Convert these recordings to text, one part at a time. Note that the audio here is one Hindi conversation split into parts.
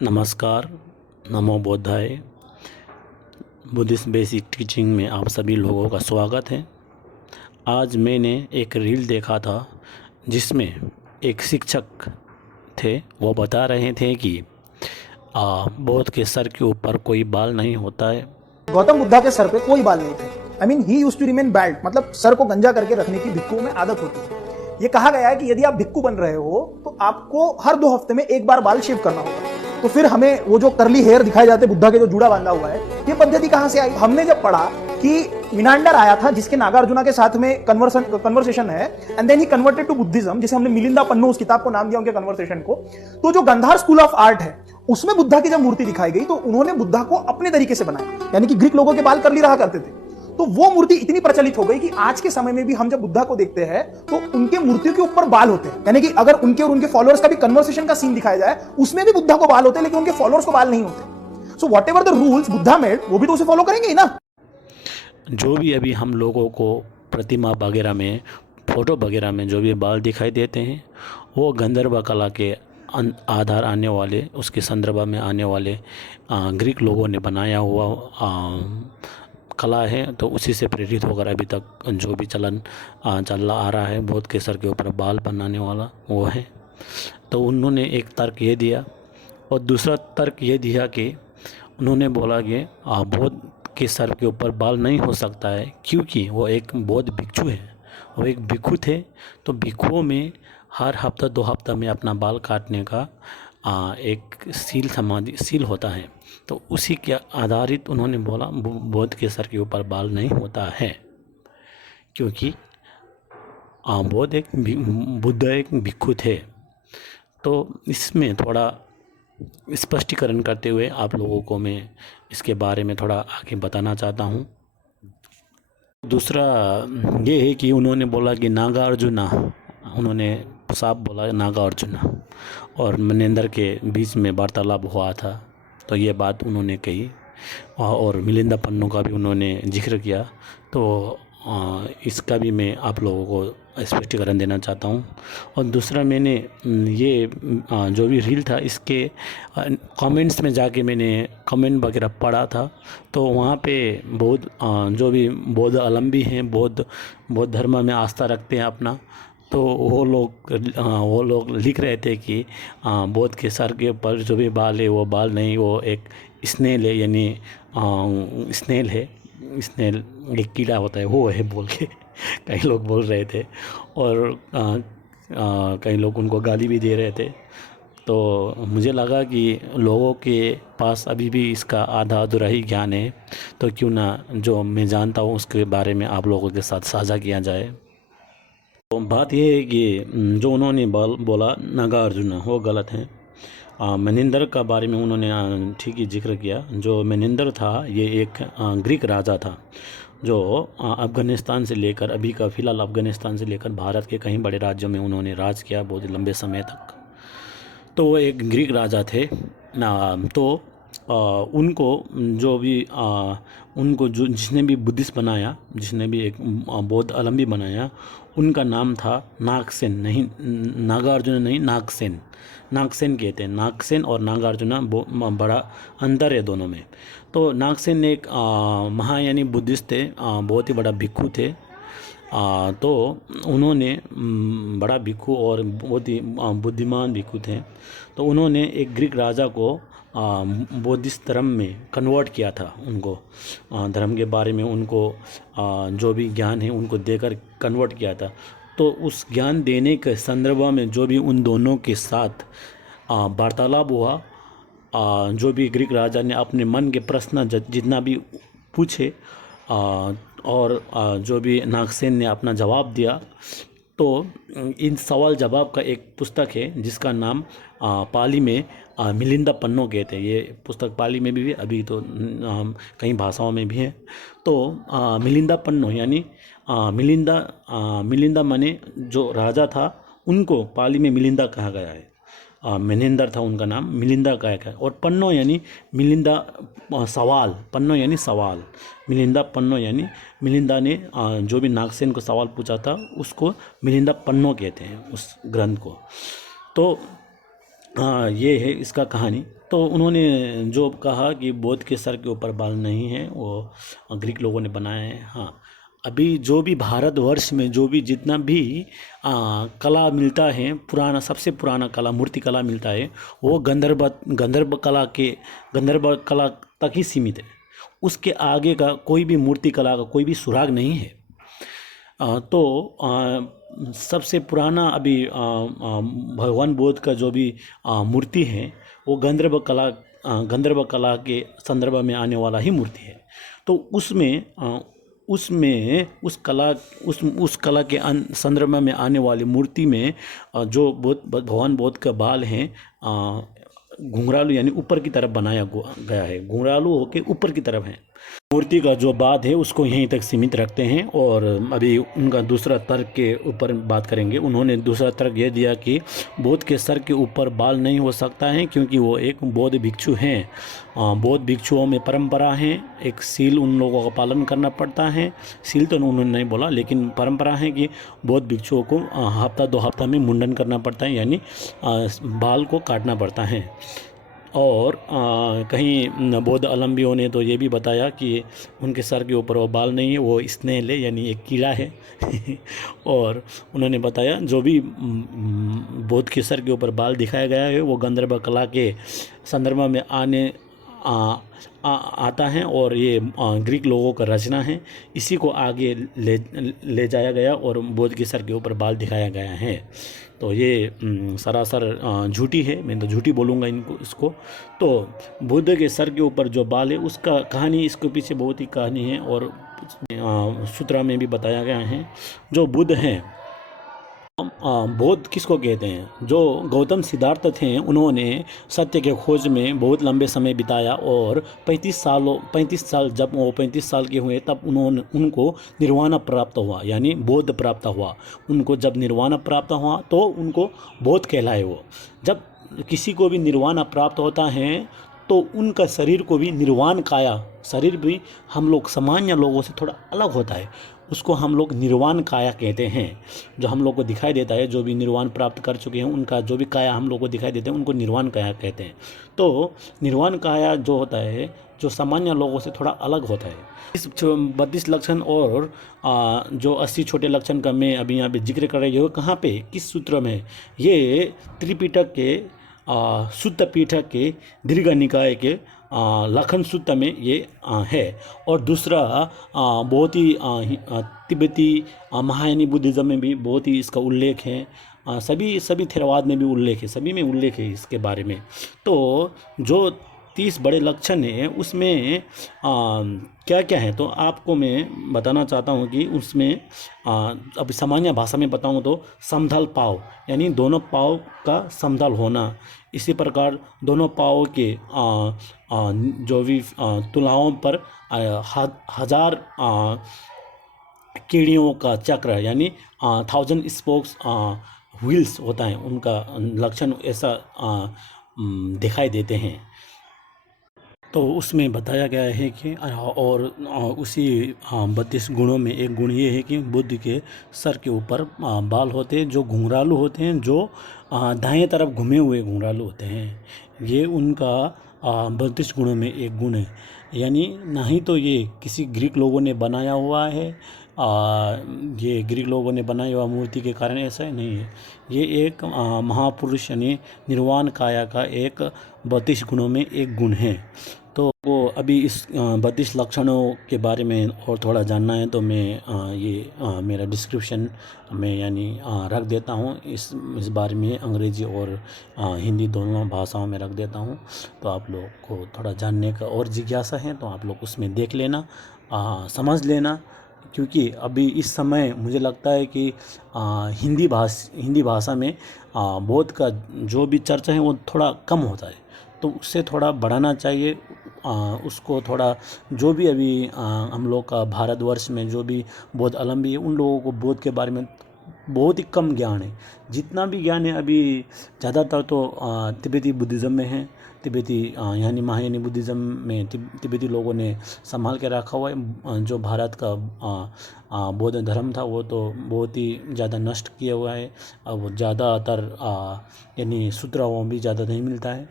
नमस्कार। नमो बुद्धाय। बुद्धिस्ट बेसिक टीचिंग में आप सभी लोगों का स्वागत है। आज मैंने एक रील देखा था जिसमें एक शिक्षक थे। वो बता रहे थे कि बौद्ध के सर के ऊपर कोई बाल नहीं होता है। गौतम बुद्धा के सर पे कोई बाल नहीं थे। I mean he used to remain bald, मतलब सर को गंजा करके रखने की भिक्खुओं में आदत होती है। ये कहा गया है कि यदि आप भिक्खु बन रहे हो तो आपको हर 2 हफ्ते में एक बार बाल शेव करना होगा। तो फिर हमें वो जो करली हेयर दिखाए जाते बुद्धा के जो जूड़ा बांधा हुआ है, ये पद्धति कहां से आई? हमने जब पढ़ा कि मिनांडर आया था जिसके नागार्जुना के साथ में कन्वर्सेशन है, and then he converted to Buddhism, जिसे हमने मिलिंदा पन्नू उस किताब को नाम दिया उनके कन्वर्सेशन को। तो जो गंधार स्कूल ऑफ आर्ट है उसमें बुद्धा की जब मूर्ति दिखाई गई तो उन्होंने बुद्धा को अपने तरीके से बनाया, यानी कि ग्रीक लोगों के बाल करली रहा करते थे। तो वो मूर्ति इतनी प्रचलित हो गई कि आज के समय में भी हम जब बुद्धा को देखते हैं तो उनके मूर्तियों के ऊपर बाल होते हैं। यानी कि अगर उनके और उनके फॉलोअर्स का भी कन्वर्सेशन का सीन दिखाया जाए उसमें भी बुद्धा को बाल होते हैं, लेकिन उनके फॉलोअर्स को बाल नहीं होते। So whatever the rules Buddha made, वो भी तो उसे फॉलो करेंगे ही ना। जो भी अभी हम लोगों को प्रतिमा वगैरह में, फ़ोटो वगैरह में जो भी बाल दिखाई देते हैं वो गंधर्व कला के आधार आने वाले, उसके संदर्भ में आने वाले ग्रीक लोगों ने बनाया हुआ कला है। तो उसी से प्रेरित होकर अभी तक जो भी चलन चल आ रहा है, बौद्ध के सर के ऊपर बाल बनाने वाला वो है। तो उन्होंने एक तर्क ये दिया और दूसरा तर्क ये दिया कि उन्होंने बोला कि बौद्ध के सर के ऊपर बाल नहीं हो सकता है क्योंकि वो एक बौद्ध भिक्षु है। वो एक भिक्षु थे, तो भिक्षुओं में हर हफ्ता 2 हफ्ता में अपना बाल काटने का एक समाधि सील होता है। तो उसी के आधारित उन्होंने बोला बौद्ध के सर के ऊपर बाल नहीं होता है क्योंकि बुद्ध एक भिक्षु थे। तो इसमें थोड़ा स्पष्टीकरण करते हुए आप लोगों को मैं इसके बारे में थोड़ा आगे बताना चाहता हूँ। दूसरा ये है कि उन्होंने बोला कि नागार्जुना, उन्होंने साफ बोला नागार्जुना और मनेंद्र के बीच में वार्तालाप हुआ था, तो ये बात उन्होंने कही। और मिलिंदा पन्नू का भी उन्होंने जिक्र किया। तो इसका भी मैं आप लोगों को स्पष्टीकरण देना चाहता हूँ। और दूसरा मैंने ये जो भी रील था इसके कमेंट्स में जाके मैंने कमेंट वगैरह पढ़ा था। तो वहाँ पे बहुत जो भी बौद्ध अवलंबी हैं, बौद्ध धर्म में आस्था रखते हैं अपना, तो वो लोग लिख रहे थे कि बौद्ध के सर के ऊपर जो भी बाल है वो बाल नहीं, वो एक स्नेल है, यानी स्नेल है, स्नेल एक कीड़ा होता है वो है बोल के कई लोग बोल रहे थे। और कई लोग उनको गाली भी दे रहे थे। तो मुझे लगा कि लोगों के पास अभी भी इसका आधा अधूरा ही ज्ञान है, तो क्यों ना जो मैं जानता हूँ उसके बारे में आप लोगों के साथ साझा किया जाए। तो बात यह है कि जो उन्होंने बोला नागार्जुन वो गलत है। मनिंदर का बारे में उन्होंने ठीक ही जिक्र किया। जो मनिंदर था ये एक ग्रीक राजा था जो अफ़गानिस्तान से लेकर अभी का फ़िलहाल अफ़गानिस्तान से लेकर भारत के कई बड़े राज्यों में उन्होंने राज किया बहुत लंबे समय तक। तो वो एक ग्रीक राजा थे तो उनको जो भी उनको जो जिसने भी बुद्धिस्ट बनाया, जिसने भी एक बौद्ध अवलंबी बनाया, उनका नाम था नागसेन। नहीं, नागार्जुन नहीं, नागसेन। नागसेन कहते हैं। नागसेन और नागार्जुना बड़ा अंतर है दोनों में। तो नागसेन एक महायानी बुद्धिस्ट थे, बहुत ही बड़ा भिक्षु थे। तो उन्होंने बड़ा भिक्षु और बहुत ही बुद्धिमान भिक्षु थे। तो उन्होंने एक ग्रीक राजा को बौद्धिस्ट धर्म में कन्वर्ट किया था। उनको धर्म के बारे में उनको जो भी ज्ञान है उनको देकर कन्वर्ट किया था। तो उस ज्ञान देने के संदर्भ में जो भी उन दोनों के साथ वार्तालाप हुआ, जो भी ग्रीक राजा ने अपने मन के प्रश्न जितना भी पूछे और जो भी नागसेन ने अपना जवाब दिया, तो इन सवाल जवाब का एक पुस्तक है जिसका नाम पाली में मिलिंदा पन्नो कहते हैं। ये पुस्तक पाली में भी अभी तो कई भाषाओं में भी है। तो मिलिंदा पन्नो यानी मिलिंदा माने जो राजा था उनको पाली में मिलिंदा कहा गया है। मनेंदर था उनका नाम, मिलिंदा कहा गया। और पन्नो यानी मिलिंदा सवाल, पन्नो यानी सवाल, मिलिंदा पन्नो यानी मिलिंदा ने जो भी नागसेन को सवाल पूछा था उसको मिलिंदा पन्नो कहते हैं उस ग्रंथ को। तो ये है इसका कहानी। तो उन्होंने जो कहा कि बुद्ध के सर के ऊपर बाल नहीं है, वो ग्रीक लोगों ने बनाए हैं। हाँ, अभी जो भी भारतवर्ष में जो भी जितना भी कला मिलता है, पुराना सबसे पुराना कला मूर्ति कला मिलता है, वो गंधर्व कला तक ही सीमित है। उसके आगे का कोई भी मूर्ति कला का कोई भी सुराग नहीं है। सबसे पुराना अभी भगवान बुद्ध का जो भी मूर्ति है, वो गंधर्व कला के संदर्भ में आने वाला ही मूर्ति है। तो उसमें उस कला के संदर्भ में आने वाली मूर्ति में जो भगवान बुद्ध का बाल हैं घुंघरालू यानी ऊपर की तरफ बनाया गया है, घुंघरालू होके ऊपर की तरफ है। मूर्ति का जो बात है उसको यहीं तक सीमित रखते हैं। और अभी उनका दूसरा तर्क के ऊपर बात करेंगे। उन्होंने दूसरा तर्क ये दिया कि बुद्ध के सर के ऊपर बाल नहीं हो सकता है क्योंकि वो एक बौद्ध भिक्षु हैं। बौद्ध भिक्षुओं में परंपरा है, एक सील उन लोगों का पालन करना पड़ता है। सील तो उन्होंने नहीं बोला, लेकिन परंपरा है कि बौद्ध भिक्षुओं को हफ्ता 2 हफ्ता में मुंडन करना पड़ता है, यानी बाल को काटना पड़ता है। और कहीं बौद्ध अवलंबियों ने तो ये भी बताया कि उनके सर के ऊपर वो बाल नहीं है, वो स्नेल है यानी एक कीड़ा है। और उन्होंने बताया जो भी बुद्ध के सर के ऊपर बाल दिखाया गया है वो गंधर्व कला के संदर्भ में आता है और ये ग्रीक लोगों का रचना है। इसी को आगे ले जाया गया और बुद्ध के सर के ऊपर बाल दिखाया गया है। तो ये सरासर झूठी है, मैं तो झूठी बोलूँगा इसको। तो बुद्ध के सर के ऊपर जो बाल है उसका कहानी, इसके पीछे बहुत ही कहानी है और सूत्रा में भी बताया गया है। जो बुद्ध हैं, बौद्ध किसको कहते हैं? जो गौतम सिद्धार्थ थे, उन्होंने सत्य के खोज में बहुत लंबे समय बिताया और 35 साल जब वो 35 साल के हुए तब उनको निर्वाण प्राप्त हुआ, यानी बौद्ध प्राप्त हुआ। उनको जब निर्वाण प्राप्त हुआ तो उनको बौद्ध कहलाए। वो जब किसी को भी निर्वाण प्राप्त होता है तो उनका शरीर को भी निर्वाण काया, शरीर भी हम लोग सामान्य लोगों से थोड़ा अलग होता है, उसको हम लोग निर्वाण काया कहते हैं। जो हम लोग को दिखाई देता है, जो भी निर्वाण प्राप्त कर चुके हैं उनका जो भी काया हम लोग को दिखाई देते हैं उनको निर्वाण काया कहते हैं। तो निर्वाण काया जो होता है, जो सामान्य लोगों से थोड़ा अलग होता है। इस 32 लक्षण और जो 80 छोटे लक्षण का मैं अभी यहाँ पे जिक्र कर रही हूँ, कहाँ पे, किस सूत्र में? ये त्रिपिटक के सुत्त पीठक के दीर्घ निकाय के लखन सूत्र में ये है। और दूसरा बहुत ही तिब्बती महायानी बुद्धिज़्म में भी बहुत ही इसका उल्लेख है। सभी थेरवाद में भी उल्लेख है, सभी में उल्लेख है इसके बारे में। तो जो 30 बड़े लक्षण हैं उसमें क्या क्या है तो आपको मैं बताना चाहता हूँ कि उसमें अब सामान्य भाषा में बताऊँ तो समतल पाँव, यानी दोनों पाँव का समतल होना। इसी प्रकार दोनों पाँव के जो भी तुलाओं पर 1000 कीड़ियों का चक्र, यानी 1000 स्पोक्स व्हील्स होता है, उनका लक्षण ऐसा दिखाई देते हैं। तो उसमें बताया गया है कि और उसी 32 गुणों में एक गुण ये है कि बुद्ध के सर के ऊपर बाल होते हैं जो घुंघरालू होते हैं, जो दाएं तरफ घूमे हुए घुंघरालू होते हैं। ये उनका 32 गुणों में एक गुण है। यानी ना ही तो ये किसी ग्रीक लोगों ने बनाया हुआ है, ये ग्रीक लोगों ने बनाई हुआ मूर्ति के कारण ऐसा ही नहीं है। ये एक महापुरुष यानी निर्वाण काया का एक 32 गुणों में एक गुण है। तो वो अभी इस 32 लक्षणों के बारे में और थोड़ा जानना है तो मैं ये मेरा डिस्क्रिप्शन में यानी रख देता हूँ। इस बारे में अंग्रेज़ी और हिंदी दोनों भाषाओं में रख देता हूँ। तो आप लोग को थोड़ा जानने का और जिज्ञासा है तो आप लोग उसमें देख लेना, समझ लेना। क्योंकि अभी इस समय मुझे लगता है कि हिंदी भाषा में बौद्ध का जो भी चर्चा है वो थोड़ा कम होता है, तो उससे थोड़ा बढ़ाना चाहिए। उसको थोड़ा जो भी अभी हम लोग का भारतवर्ष में जो भी बौद्ध अवलंबी है उन लोगों को बौद्ध के बारे में बहुत ही कम ज्ञान है। जितना भी ज्ञान है अभी ज़्यादातर तो तिब्बती बुद्धिज़्म में है। तिब्बती यानी महायानी बुद्धिज़्म में तिब्बती लोगों ने संभाल के रखा हुआ है। जो भारत का बौद्ध धर्म था वो तो बहुत ही ज़्यादा नष्ट किया हुआ है। अब ज़्यादातर यानी सूत्राओं भी ज़्यादा नहीं मिलता है।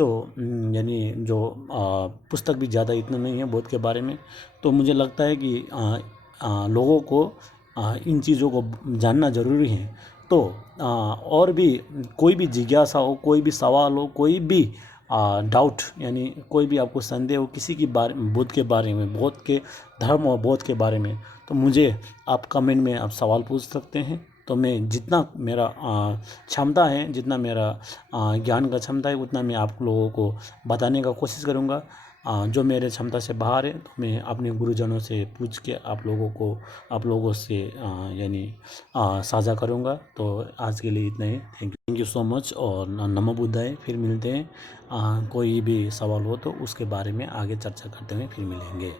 तो यानी जो पुस्तक भी ज़्यादा इतना नहीं है बौद्ध के बारे में। तो मुझे लगता है कि लोगों को इन चीज़ों को जानना ज़रूरी है। तो और भी कोई भी जिज्ञासा हो, कोई भी सवाल हो, कोई भी डाउट यानी कोई भी आपको संदेह हो किसी की बारे बुद्ध के बारे में, बौद्ध के धर्म और बौद्ध के बारे में, तो मुझे आप कमेंट में आप सवाल पूछ सकते हैं। तो मैं जितना मेरा क्षमता है, जितना मेरा ज्ञान का क्षमता है, उतना मैं आप लोगों को बताने का कोशिश करूँगा। जो मेरे क्षमता से बाहर है तो मैं अपने गुरुजनों से पूछ के आप लोगों से यानी साझा करूँगा। तो आज के लिए इतना ही। थैंक यू सो मच और नमो बुद्धाय। फिर मिलते हैं। कोई भी सवाल हो तो उसके बारे में आगे चर्चा करते हुए फिर मिलेंगे।